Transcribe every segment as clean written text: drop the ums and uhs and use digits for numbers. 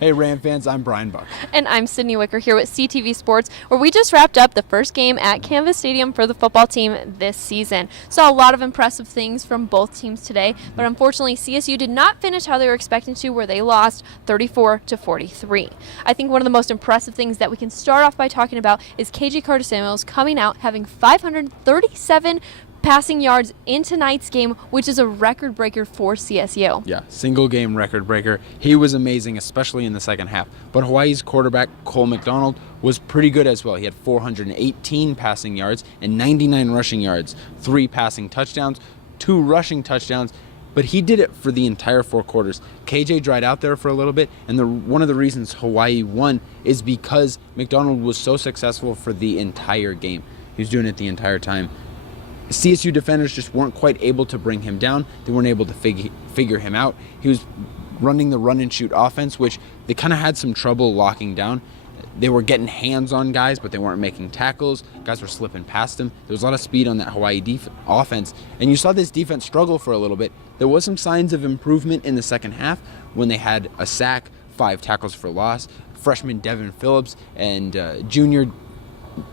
Hey Ram fans, I'm Bryan Buck. And I'm Sydney Wicker here with CTV Sports, where we just wrapped up the first game at Canvas Stadium for the football team this season. Saw a lot of impressive things from both teams today, but unfortunately CSU did not finish how they were expecting to, where they lost 34-43. I think one of the most impressive things that we can start off by talking about is KJ Carter-Samuels coming out having 537 passing yards in tonight's game, which is a record breaker for CSU. Yeah, single game record breaker. He was amazing, especially in the second half. But Hawaii's quarterback, Cole McDonald, was pretty good as well. He had 418 passing yards and 99 rushing yards, 3 passing touchdowns, 2 rushing touchdowns. But he did it for the entire 4 quarters. KJ dried out there for a little bit, and one of the reasons Hawaii won is because McDonald was so successful for the entire game. He was doing it the entire time. CSU defenders just weren't quite able to bring him down. They weren't able to figure him out. He was running the run-and-shoot offense, which they kind of had some trouble locking down. They were getting hands on guys, but they weren't making tackles. Guys were slipping past them. There was a lot of speed on that Hawaii offense, and you saw this defense struggle for a little bit. There was some signs of improvement in the second half when they had a sack, 5 tackles for loss. Freshman Devin Phillips and junior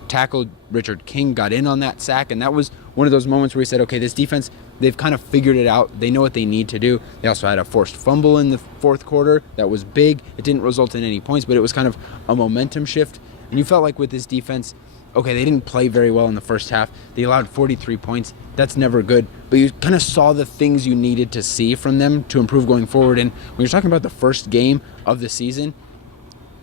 tackle Richard King got in on that sack, and that was one of those moments where we said, okay, this defense, they've kind of figured it out. They know what they need to do. They also had a forced fumble in the fourth quarter that was big. It didn't result in any points, but it was kind of a momentum shift. And you felt like with this defense, okay, they didn't play very well in the first half. They allowed 43 points. That's never good. But you kind of saw the things you needed to see from them to improve going forward. And when you're talking about the first game of the season,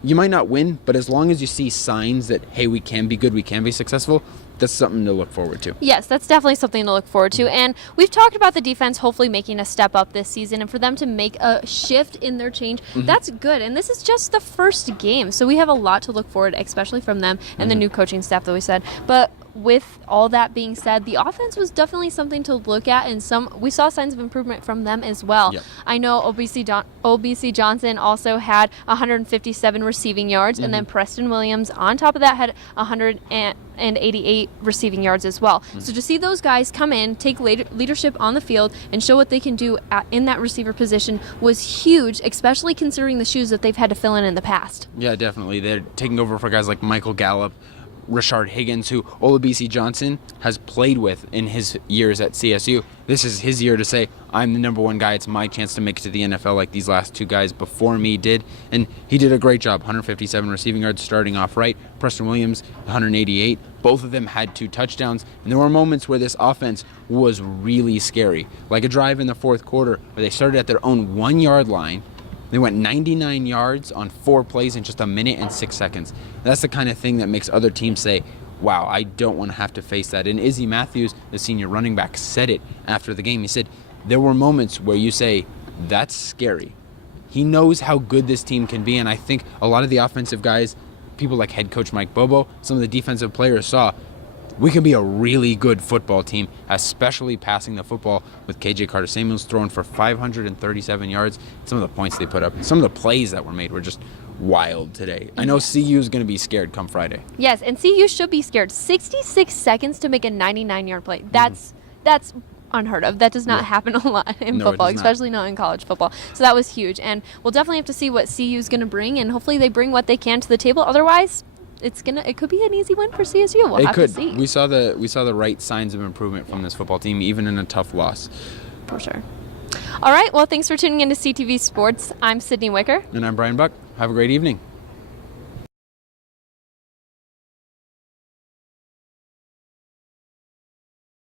you might not win, but as long as you see signs that, hey, we can be good, we can be successful, that's something to look forward to. Yes, that's definitely something to look forward to. And we've talked about the defense hopefully making a step up this season, and for them to make a shift in their change, that's good. And this is just the first game, so we have a lot to look forward, especially from them and the new coaching staff that we said. But with all that being said, the offense was definitely something to look at, and we saw signs of improvement from them as well. Yep. I know OBC Johnson also had 157 receiving yards, and then Preston Williams on top of that had 188 receiving yards as well. So to see those guys come in, take leadership on the field, and show what they can do in that receiver position was huge, especially considering the shoes that they've had to fill in the past. Yeah, definitely. They're taking over for guys like Michael Gallup, Rashard Higgins, who Olabisi Johnson has played with in his years at CSU. This is his year to say, I'm the number one guy. It's my chance to make it to the NFL like these last 2 guys before me did. And he did a great job. 157 receiving yards starting off right. Preston Williams, 188. Both of them had 2 touchdowns. And there were moments where this offense was really scary. Like a drive in the fourth quarter where they started at their own 1-yard line. They went 99 yards on 4 plays in just a minute and 6 seconds. That's the kind of thing that makes other teams say, wow, I don't want to have to face that. And Izzy Matthews, the senior running back, said it after the game. He said, there were moments where you say, that's scary. He knows how good this team can be, and I think a lot of the offensive guys, people like head coach Mike Bobo, some of the defensive players saw, we can be a really good football team, especially passing the football with KJ Carter-Samuels throwing for 537 yards. Some of the points they put up, some of the plays that were made were just wild today. I know CU is going to be scared come Friday. Yes, and CU should be scared. 66 seconds to make a 99-yard play. That's unheard of. That does not happen a lot in football, especially not in college football. So that was huge, and we'll definitely have to see what CU is going to bring, and hopefully they bring what they can to the table. Otherwise, it could be an easy win for CSU. We'll have to see. We saw the right signs of improvement from this football team, even in a tough loss. For sure. All right. Well, thanks for tuning in to CTV Sports. I'm Sydney Wicker. And I'm Bryan Buck. Have a great evening.